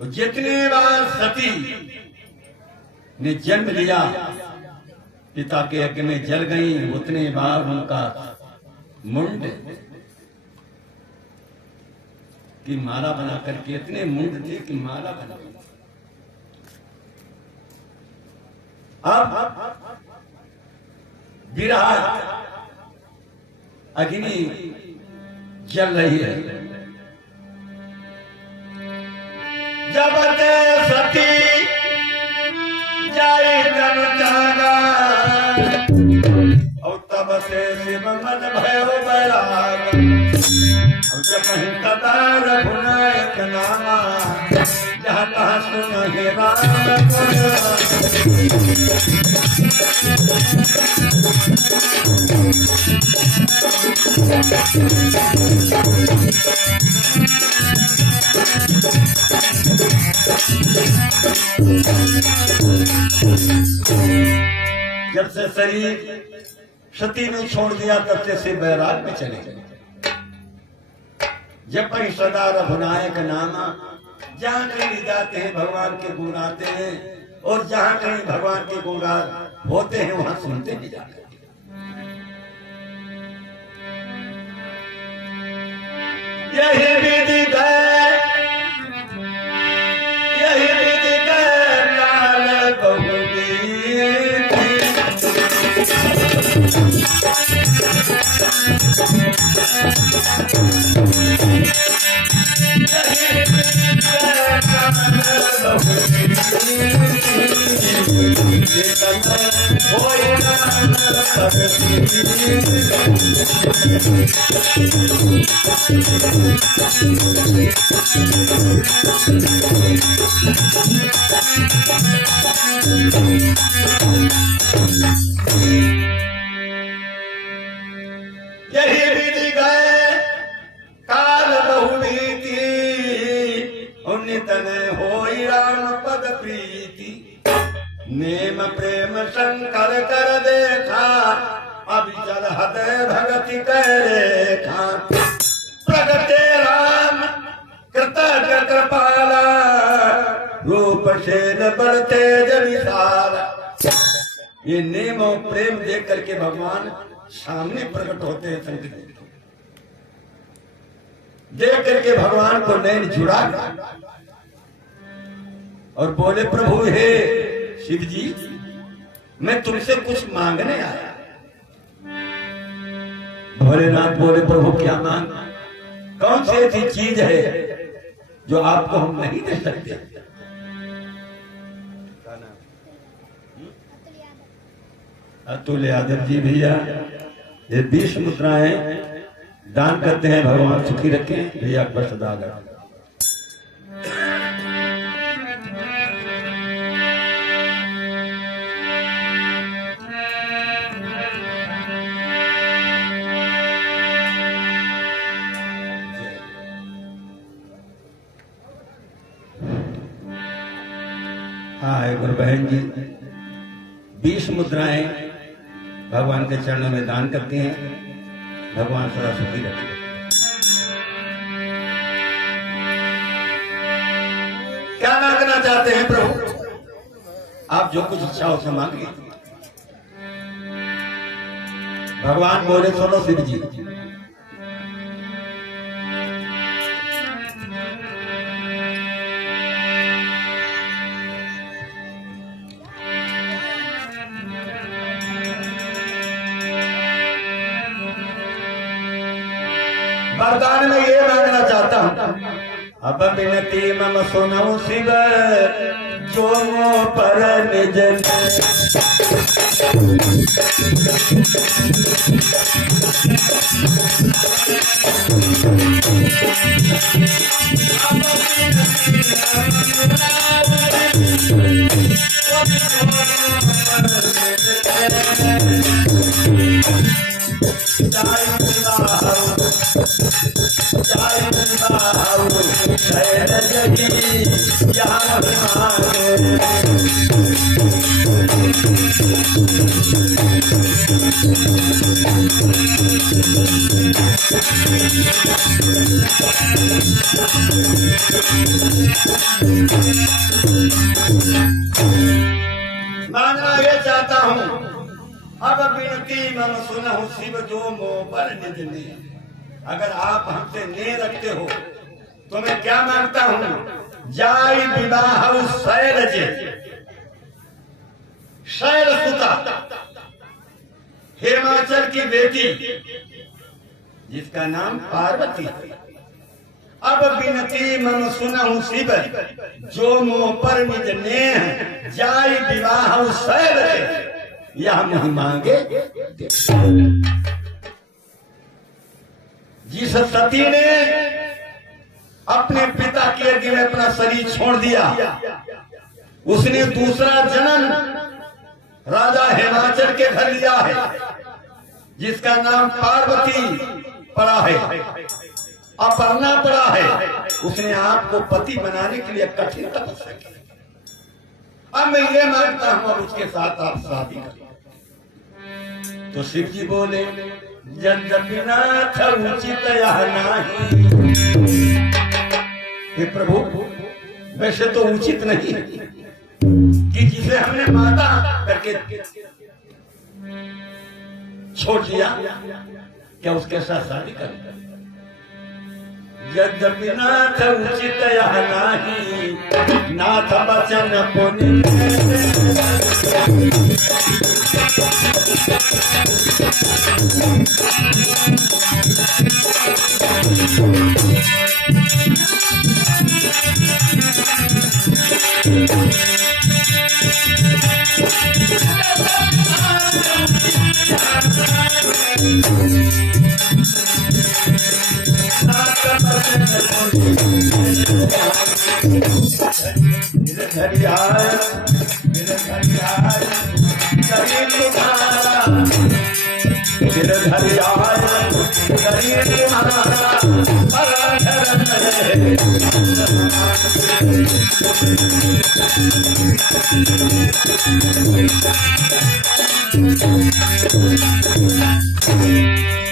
जितने बार सती ने जन्म लिया पिता के यज्ञ में जल गई, उतने बार उनका मुंड की माला बना करके, इतने मुंड थे कि माला बना। अब विराट अग्नि जल रही है। जब ते सती जाई तन जागा, और तब से शिव मन भयो बैराग। और जब ही तदा रघुनायक नामा, जहाँ तहाँ सुन हे राम। जब से शरीर सती ने छोड़ दिया तब से बैराग में चले गए। जब कहीं सदा रघुनायक नामा, जहाँ कहीं जाते हैं भगवान के गुण आते हैं, और जहाँ कहीं भगवान के गुण होते हैं वहां सुनते भी जाते हैं। यही विधि गए, यही विधि गए काल बहुबीती। यही विधि गए काल बहुबीती, उन्नितन होई राम पद प्रीति। नेम प्रेम शंकर कर देखा, अविचल हृदय भगति कर रेखा। प्रगटे राम कृतज्ञ कृपाला, रूप शेन बल तेज विशाल। ये नेम और प्रेम देख करके भगवान सामने प्रकट होते हैं। शंकर देख करके भगवान को नैन जुड़ा और बोले, प्रभु हे शिव जी, मैं तुमसे कुछ मांगने आया। भोलेनाथ बोले, प्रभु क्या मांग, कौन सी ऐसी चीज है जो आपको हम नहीं दे सकते? अतुल यादव जी भैया ये 20 मुद्राएं दान करते हैं, भगवान सुखी रखें भैया। अकबर सदागर हाँ गुरु बहन जी 20 मुद्राएं भगवान के चरणों में दान करते हैं, भगवान सदा सुखी रखे। क्या मांगना चाहते हैं प्रभु? आप जो कुछ इच्छा हो मांगिए। भगवान बोले, सुनो शिव जी, वरदान में ये मांगना चाहता हूं, अब बिनती मम सुनो शिव, जो मो पर निज। मानना ये चाहता हूँ, अब विनती मम सुनहु शिव जो मोह पर निज ने। अगर आप हमसे ने रखते हो तो मैं क्या मांगता हूँ, जाई विवाह शैलज शैल सुता हिमाचल की बेटी जिसका नाम पार्वती। अब विनती मम सुनहु शिव जो मोह पर निज नेह जाई विवाह शैलज यह नहीं मांगे। जिस सती ने अपने पिता के आगे में अपना शरीर छोड़ दिया, उसने दूसरा जन्म राजा हिमाचल के घर लिया है जिसका नाम पार्वती पड़ा है, अपर्णा पड़ा है। उसने आपको पति बनाने के लिए कठिन तपस्या की। अब मैं ये मांगता हूं अब उसके साथ आप शादी करें। तो शिव जी बोले जन्मनाथ उचित यह नहीं। हे प्रभु, वैसे तो उचित नहीं कि जिसे हमने माता करके छोड़ दिया, क्या उसके साथ शादी करें? यद्यपि नाथ उचित यह नहीं, नाथ वचन पुनि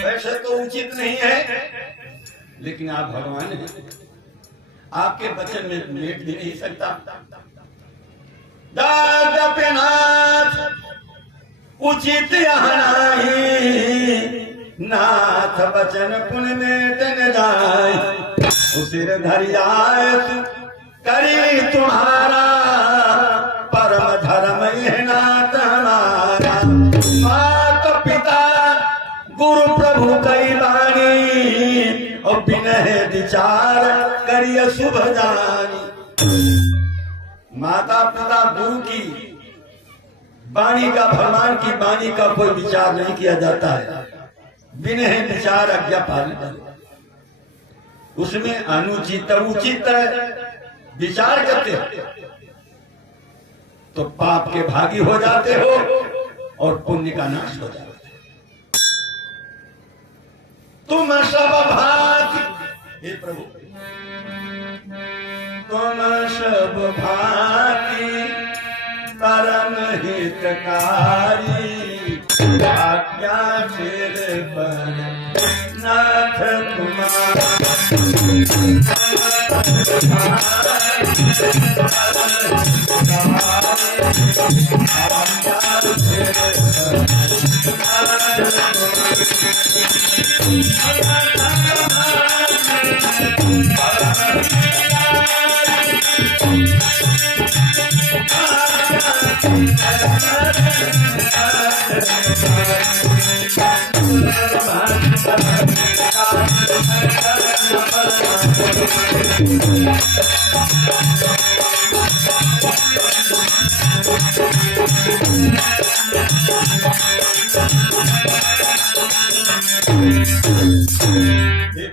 वैसे तो उचित नहीं है, लेकिन आप भगवान हैं, आपके वचन में लेट भी नहीं सकता। नाथ उचित नहीं, नाथ वचन पुण्य मेट न जाए। उसिर धरियाए करी तुम्हारा परम धर्म यह नाथ हमारा। मात पिता गुरु प्रभु कई वाणी और बिनह विचार करिय शुभ जानी। माता पिता गुरु की वाणी का, भगवान की वाणी का कोई विचार नहीं किया जाता है, बिनह विचार आज्ञा पालन। उसमें अनुचित उचित विचार करते हो तो पाप के भागी हो जाते हो और पुण्य का नाश हो जाता है। तुम सब भांति, हे प्रभु, तुम सब भांति परम हितकारी। आज्ञा फिर पर नाथ तुम्हारा।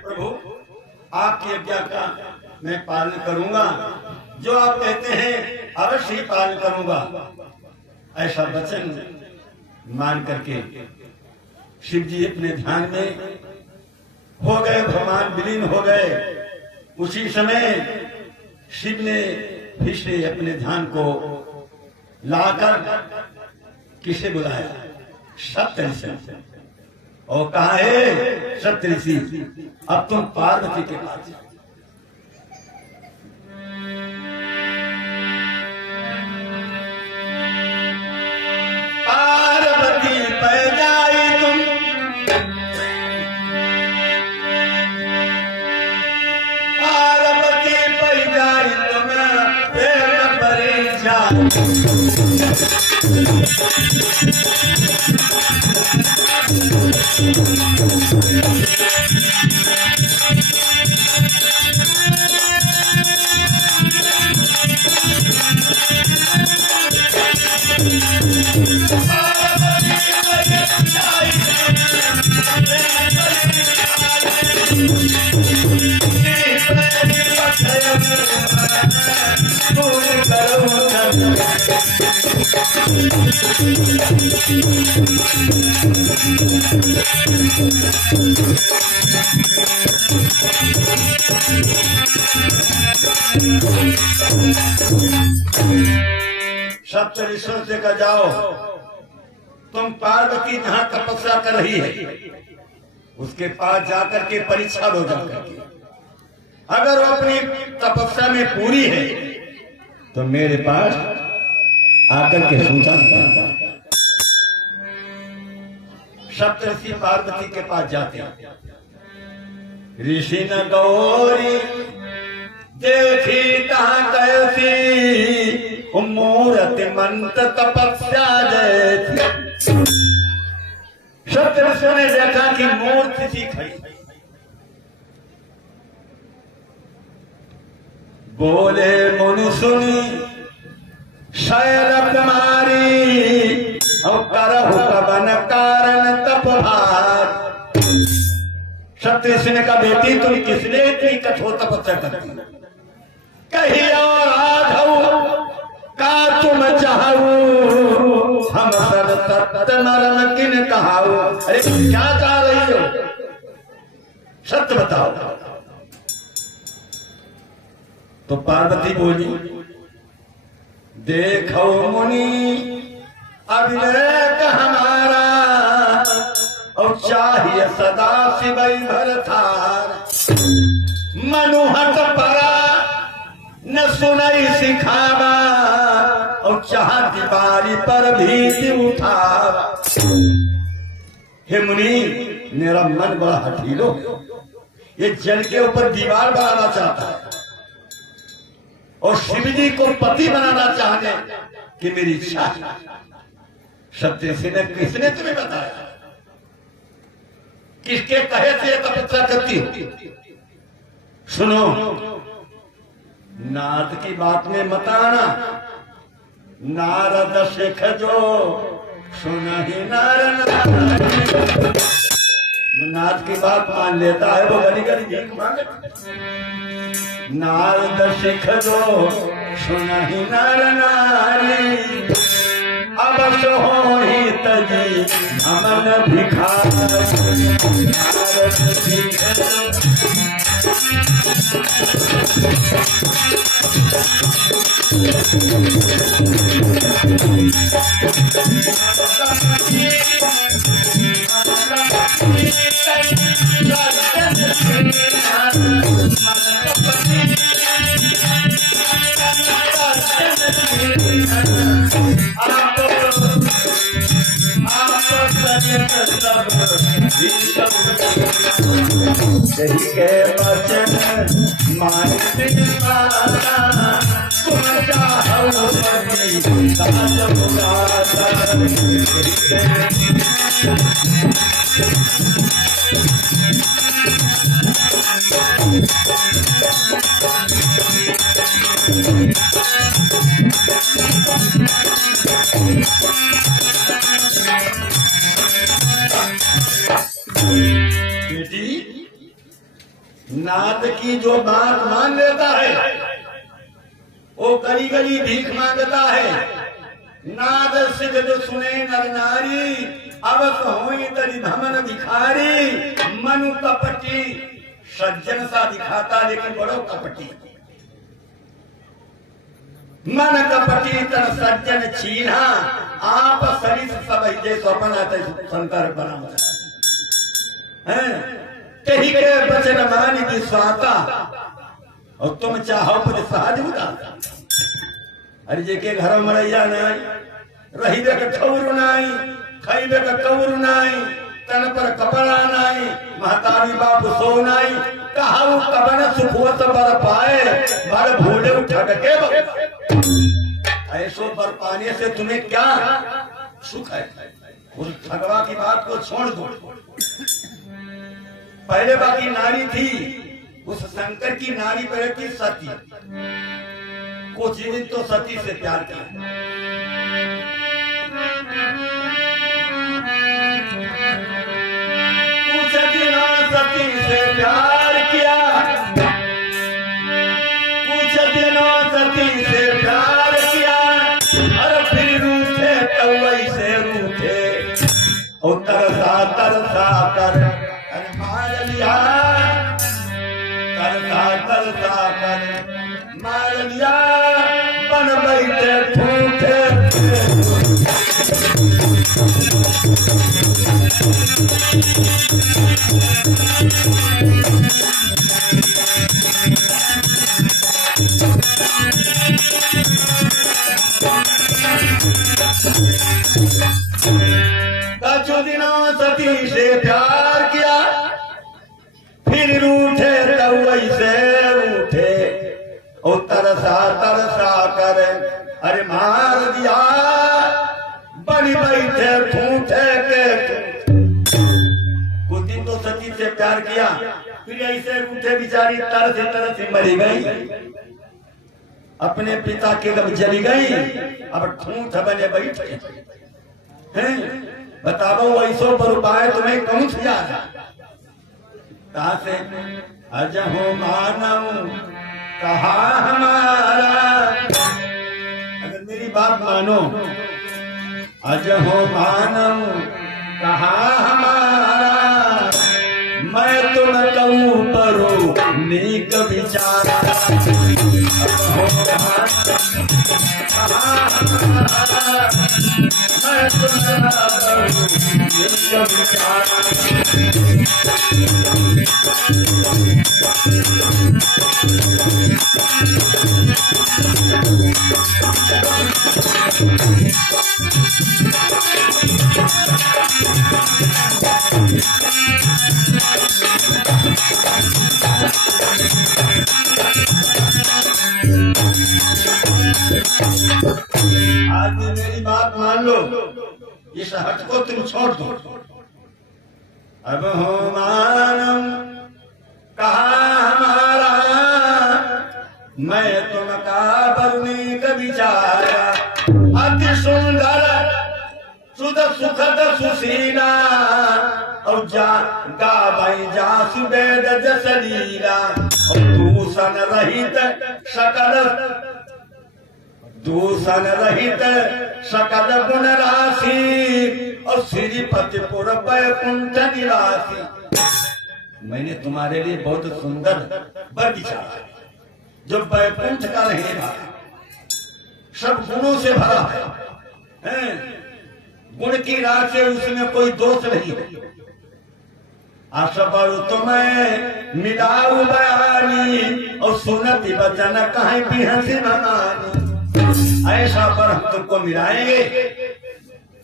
प्रभु, आपकी आज्ञा का मैं पालन करूंगा, जो आप कहते हैं अवश्य ही पालन करूंगा। ऐसा वचन मान करके शिव जी अपने ध्यान में हो गए, भगवान विलीन हो गए। उसी समय शिव ने फिर से अपने ध्यान को लाकर किसे बुलाया? सप्तऋषि। और कहा है सप्तऋषि, अब तुम पार्वती के पास जाओ। पार्वती पे जाई तुम, पार्वती पे जाई तुम प्रेम परेशान। सप्तऋषियों से कहा जाओ, तुम पार्वती जहां तपस्या कर रही है उसके पास जाकर के परीक्षा लो जाकर के, अगर वो अपनी तपस्या में पूरी है तो मेरे पास आकर के सूचना करना। सप्तऋषि पार्वती के पास जाते हैं। ऋषि न गौरी देखी तहां कैसी, मूर्ति मंत्र तपस्या जैसी। सप्तऋषि ने देखा कि मूर्ति सी खड़ी, बोले मुनि सुनी शैल कुमारी, और करहु कवन कारण तप भार। सप्तऋषि ने कहा, बेटी तुम किसने इतनी कठोर तपस्या करती? कही और आधौ का तुम चाहू, हम सब सत्य मरम किन कहाऊ। अरे क्या कह रही हो, सत्य बताओ। तो पार्वती बोली, देखो मुनि अभिलेख हमारा, और चाहिए सदा शिवई भरथार। मनुहत परा न सुनई सिखावा, और चाह दीवारी पर भीति उठावा। हे मुनि, मेरा मन बड़ा हठीलो, ये जल के ऊपर दीवार बनाना चाहता है और शिव जी को पति बनाना चाहने की मेरी इच्छा है। सप्तऋषि ने, किसने तुम्हें बताया? किसके कहे से तपस्या करती हो? सुनो, नारद की बात में मत आना। नारद सिख जो सुनहि नर नारी, नारद की बात मान लेता है वो गली गली भीख मांगे। नारद सिख जो सुनहि नर नारी, अब हो ही तजी हमन भिखारी। नारद सिख यही के वचन मानते माना, तुम चाहो पति साथ बुलाता। बेटी, नाथ की जो बात मान लेता है वो गली गली भीख मांगता है। नाद सिद्ध जो सुने नर नारी, अवस होई तरी धमन भिखारी। मनु कपटी सज्जन सा दिखाता लेकिन बड़ो कपटी। मन कपटी तन सज्जन छीना, आप सरिस सब जे स्वपन शंकर बना। हैं कही के बचन मान की स्वाता और तुम चाहो पर सहज उदाता। अरे जेके घर मरैया नाई रहीबे के ठौर नाई खाइबे के कौर नाई तन पर कपड़ा नाई महतारी बाप सो नाई कहाऊ कबन सुखवत बर पाए बर भूले उठग के ऐसो बर पाने से तुम्हें क्या सुख है। उस ठगवा की बात को छोड़ दो। पहले बाकी नारी थी उस शंकर की नारी पर थी सती। कुछ दिन तो सती से प्यार किया। कुछ दिन सती से प्यार किया। कुछ दिनों सती से प्यार किया और फिर रूठे तो वैसे रूठे और तरसा तरसा कर मार लिया। तरसा तरसा कर मार लिया बन बैठे ठूठे। कुछ दिनों सती से प्यार किया फिर रूठे तो वैसे रूठे और तरसा तरसा कर अरे मार दिया बनी बैठे ठूठे के। कुछ दिन तो सती से प्यार किया फिर ऐसे रूठे बेचारी तरस से मरी गई। अपने पिता के जब जली गई अब ठूठ बने बैठे हैं। बताओ ऐसो पर उपाय तुम्हें कौन सा याद है। कहा से अजहो मानव कहा हमारा। अगर मेरी बात मानो अजहो मानव कहा हमारा मैं तुम कहूँ परो नेक विचारा। मैं तुम नेक विचारा। आज मेरी बात मान लो इस हट को तुम छोड़ दो। अब हो मानम कहा हमारा मैं तुम का बरने का विचारा। अति सुंदर सुध सुखद सुशीला और जा गावई जा सुवेद जसलीला और दूषण रहित सकल गुण राशि और श्रीपतिपुर वैकुंठ निवासी। मैंने तुम्हारे लिए बहुत सुंदर वर विचारा जो वैकुंठ का रहेगा सब गुणों से भरा है। गुण की राह से उसमें कोई दोष नहीं है। आशबर तुम्हें मिलाऊ बयानी और सुनती बचन कहीं भी हंसी मानी। ऐसा पर हम तुमको मिलाएंगे।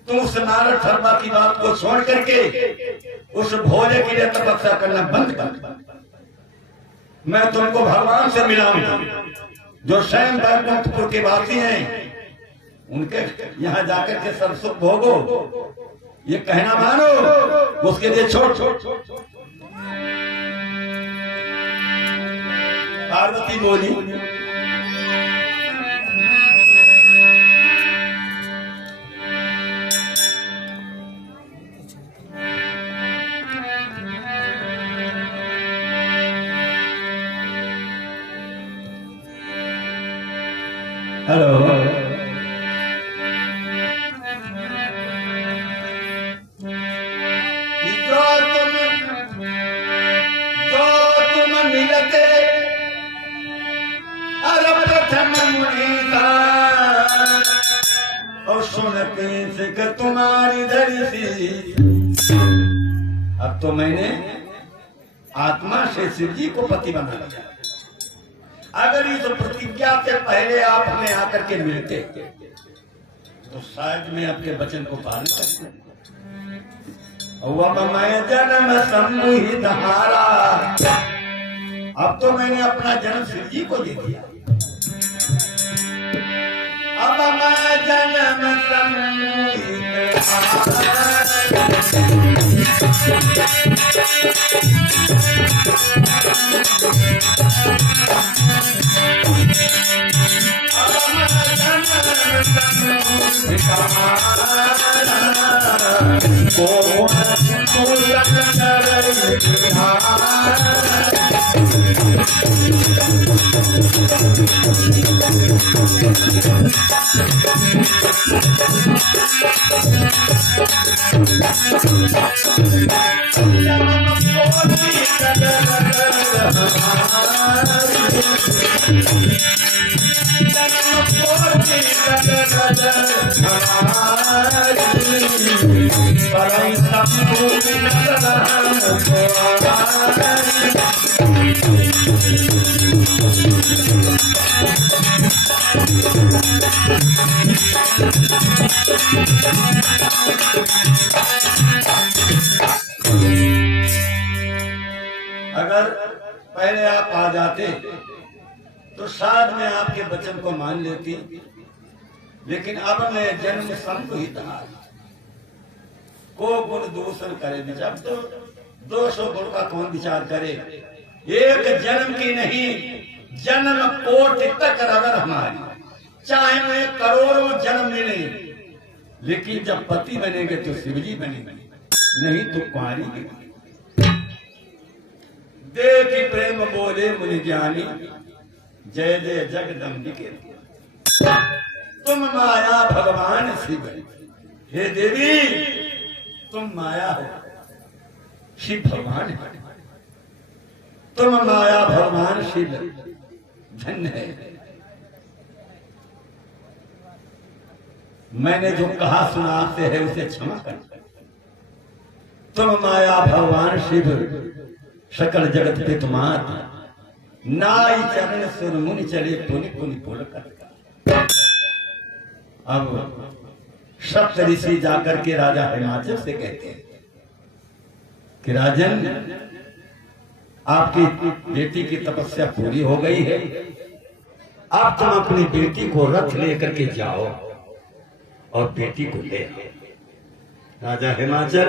तुम उस नारद शर्मा की बात को छोड़ करके उस भोले के लिए तपस्या करना बंद कर। मैं तुमको भगवान से मिलाऊंगा जो स्वयं वैकुंठपुर के वासी हैं। उनके यहाँ जाकर के सब सुख भोगो ये कहना मानो उसके लिए छोड़। पार्वती बोली हेलो मिलते अरे प्रथम मुनीता और सुनते से तुम्हारी धरती। अब तो मैंने आत्मा से शिव जी को पति बना लिया। अगर इस प्रतिज्ञा से पहले आप हमें आकर के मिलते तो शायद मैं आपके वचन को पालन करता। अब मैं जन्म सम्मोहित हारा, अब तो मैंने अपना जन्म शिव जी को दे दिया। अब मैं जन्म सम्मोहित अगर पहले आप आ जाते तो शायद मैं आपके वचन को मान लेती, लेकिन अब मैं जन्म सम्मोहित को गुण दूषण करे। जब तो 200 गुण का कौन विचार करे? एक जन्म की नहीं, जन्म कोटि तक अगर हमारी, चाहे मैं करोड़ों जन्म मिले, लेकिन जब पति बनेंगे तो शिवजी बनेंगे, नहीं तो कुंवारी बनेंगे। देखी प्रेम बोले मुनि ज्ञानी, जय जय जगदम्बिके। तुम माया भगवान शिव, हे देवी तुम माया हो, शिव भगवान है। तुम माया भगवान शिव, धन्य है। मैंने जो कहा सुना आपसे है उसे क्षमा कर। तुम माया भगवान शिव, सकल जगत पितुमात, नाई चरण सुर मुनि चले पुनि पुनि पुल कर। अब सप्त ऋषि जाकर के राजा हिमाचल से कहते हैं कि राजन, आपकी बेटी की तपस्या पूरी हो गई है, आप तुम अपनी बेटी को रथ लेकर के जाओ और बेटी को ले आओ। राजा हिमाचल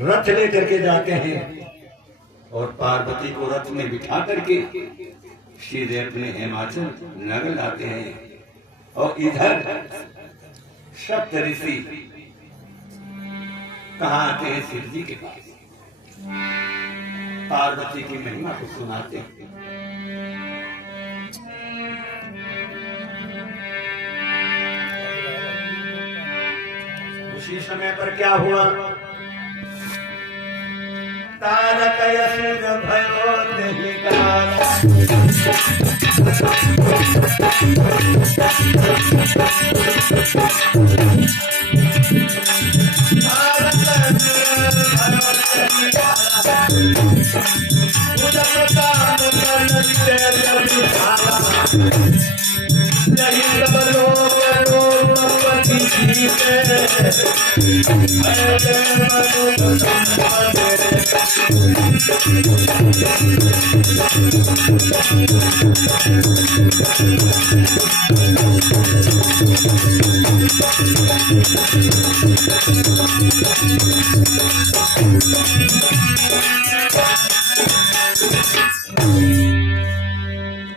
रथ लेकर के जाते हैं और पार्वती को रथ में बिठा करके सीधे अपने हिमाचल नगर लाते हैं। और इधर सप्त ऋषि कहाँ आते हैं? शिव जी के पास पार्वती की महिमा को सुनाते हैं। उसी समय पर क्या हुआ? तारक असुर भयो देहि काला,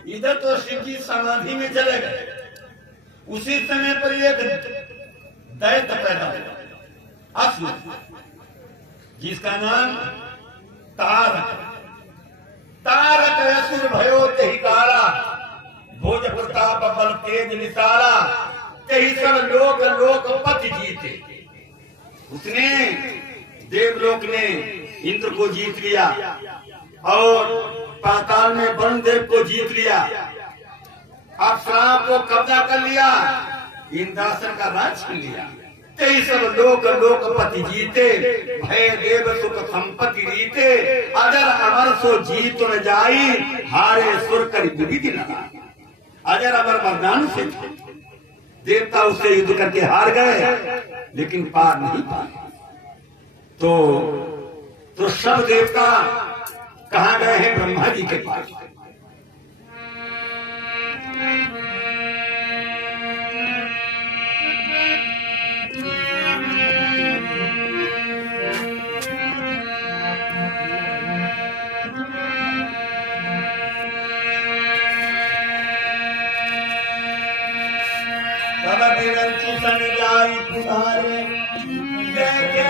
इधर तो शिव जी समाधि में चले गए। उसी समय पर एक दैत्य पैदा हुआ, असुर, जिसका नाम तारक। तारक असुर भयो तेहि काला, भोज प्रताप बल तेज निसारा, तेहि सब लोक लोकपति जीते। उसने देवलोक ने इंद्र को जीत लिया और पाताल में वरुण देव को जीत लिया, अप्सराओं को कब्जा कर लिया, इंद्रासन का राज छीन लिया। तेई सब लोक लोकपति जीते, भय देव सुख संपत्ति रीते, अजर अमर सो जीत न जाई, हारे सुर कर विधि लगाई। अजर अमर मर्दान से थे, देवता उससे युद्ध करके हार गए, लेकिन पार नहीं पाए। तो सब देवता कहां गए हैं? ब्रह्मा जी के पास। तब बिरंचि सन जाई पुकारे, देखे